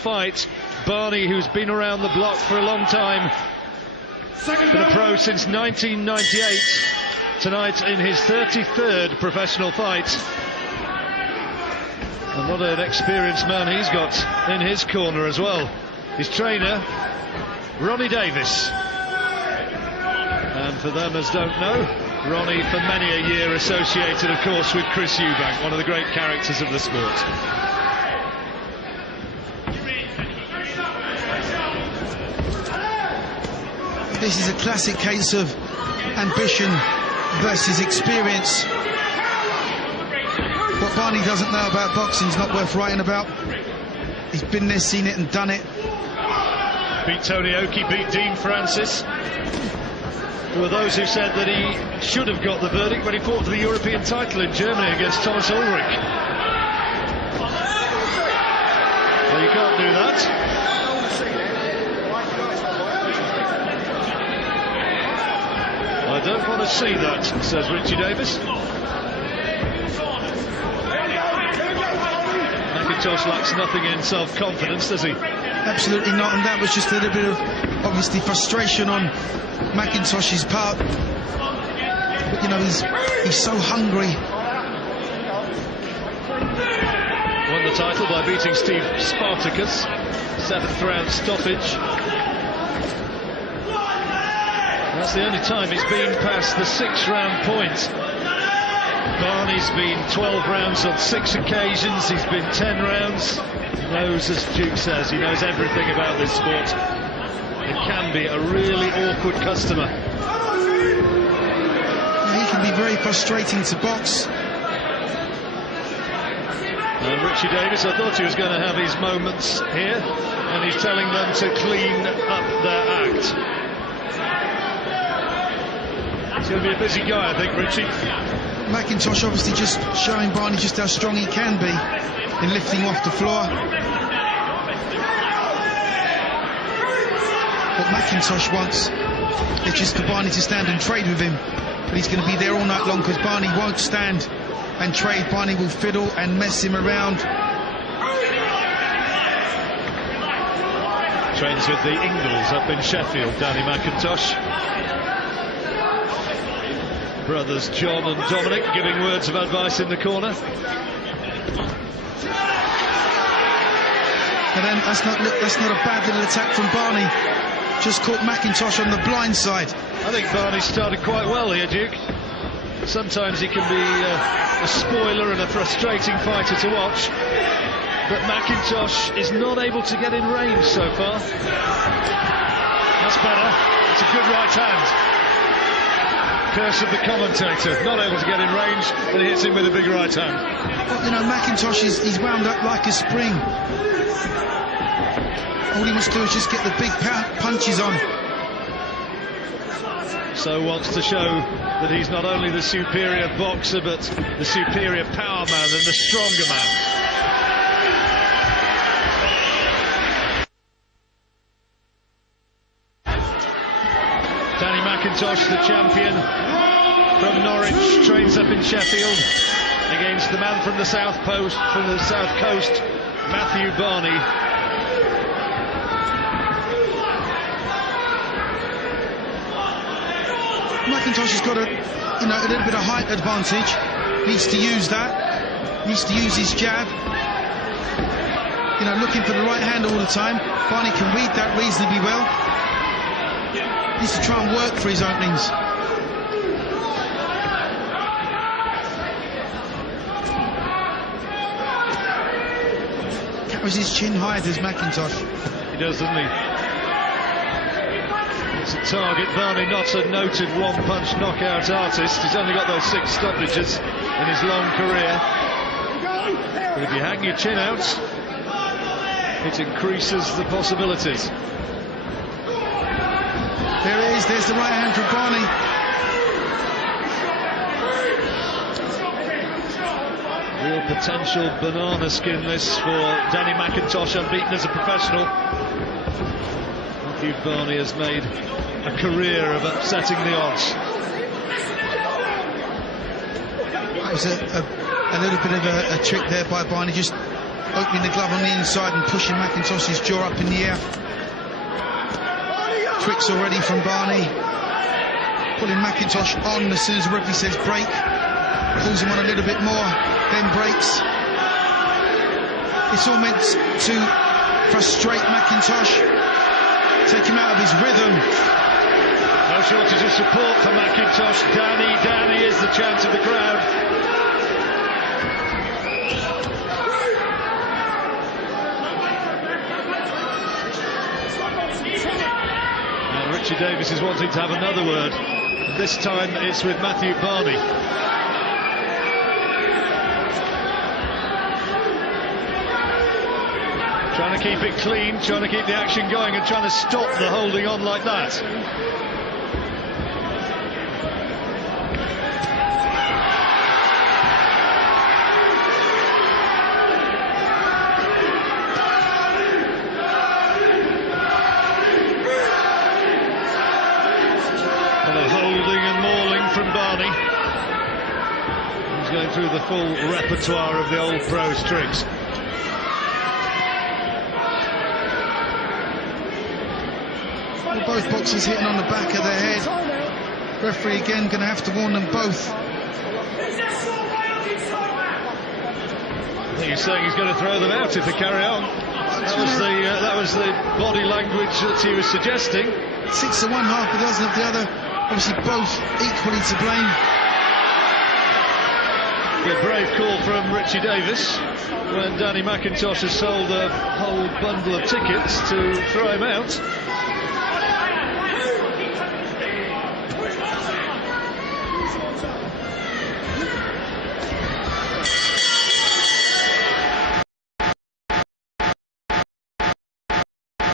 Fight. Barney, who's been around the block for a long time, been a pro since 1998, tonight in his 33rd professional fight. And what an experienced man he's got in his corner as well. His trainer, Ronnie Davis. And for them as don't know, Ronnie for many a year associated, of course, with Chris Eubank, one of the great characters of the sport. This is a classic case of ambition versus experience. What Barney doesn't know about boxing is not worth writing about. He's been there, seen it and done it. Beat Tony Oki, beat Dean Francis. There were those who said that he should have got the verdict when he fought for the European title in Germany against Thomas Ulrich. Well, you can't do that. I don't want to see that, says Richie Davis. McIntosh lacks nothing in self-confidence, does he? Absolutely not, and that was just a little bit of, obviously, frustration on McIntosh's part. But, you know, he's so hungry. Won the title by beating Steve Spartacus, 7th round stoppage. That's the only time he's been past the 6th round point. Barney's been 12 rounds on 6 occasions. He's been 10 rounds. He knows, as Duke says, he knows everything about this sport. It can be a really awkward customer. He can be very frustrating to box. And Richie Davis, I thought he was going to have his moments here, and he's telling them to clean up their act. He's going to be a busy guy, I think, Richie. McIntosh obviously just showing Barney just how strong he can be in lifting off the floor. What McIntosh wants is just for Barney to stand and trade with him. But he's going to be there all night long because Barney won't stand and trade. Barney will fiddle and mess him around. Trains with the Ingles up in Sheffield, Danny McIntosh. Brothers John and Dominic giving words of advice in the corner. And then that's not a bad little attack from Barney. Just caught McIntosh on the blind side. I think Barney started quite well here, Duke. Sometimes he can be a spoiler and a frustrating fighter to watch, but McIntosh is not able to get in range so far. That's better. It's a good right hand. Curse of the commentator, not able to get in range, and he hits him with a big right hand. Well, you know, McIntosh he's wound up like a spring. All he must do is just get the big punches on. So wants to show that he's not only the superior boxer, but the superior power man and the stronger man. Danny McIntosh, the champion from Norwich, trains up in Sheffield against the man from the South Coast, Matthew Barney. McIntosh has got a little bit of height advantage. Needs to use that. Needs to use his jab. You know, looking for the right hand all the time. Barney can read that reasonably well. Needs to try and work for his openings. Carries his chin high, does McIntosh. He does, doesn't he? It's a target. Barney, not a noted one-punch knockout artist. He's only got those 6 stoppages in his long career. But if you hang your chin out, it increases the possibilities. There it is, there's the right hand from Barney. Real potential banana skin this for Danny McIntosh, unbeaten as a professional. Matthew Barney has made a career of upsetting the odds. That was a little bit of a trick there by Barney, just opening the glove on the inside and pushing McIntosh's jaw up in the air. Tricks already from Barney, pulling McIntosh on as soon as the referee says break, pulls him on a little bit more, then breaks. It's all meant to frustrate McIntosh, take him out of his rhythm. No shortage of support for McIntosh. Danny is the chant of the crowd. And Richie Davis is wanting to have another word. This time it's with Matthew Barney. Trying to keep it clean, trying to keep the action going and trying to stop the holding on like that. Holding and mauling from Barney. He's going through the full repertoire of the old pro's tricks. Well, both boxers hitting on the back of their head. Referee again going to have to warn them both. I think he's saying he's going to throw them out if they carry on. That was the body language that he was suggesting. 6 to 1, half a dozen of the other. Obviously both equally to blame. A brave call from Richie Davis when Danny McIntosh has sold a whole bundle of tickets to throw him out.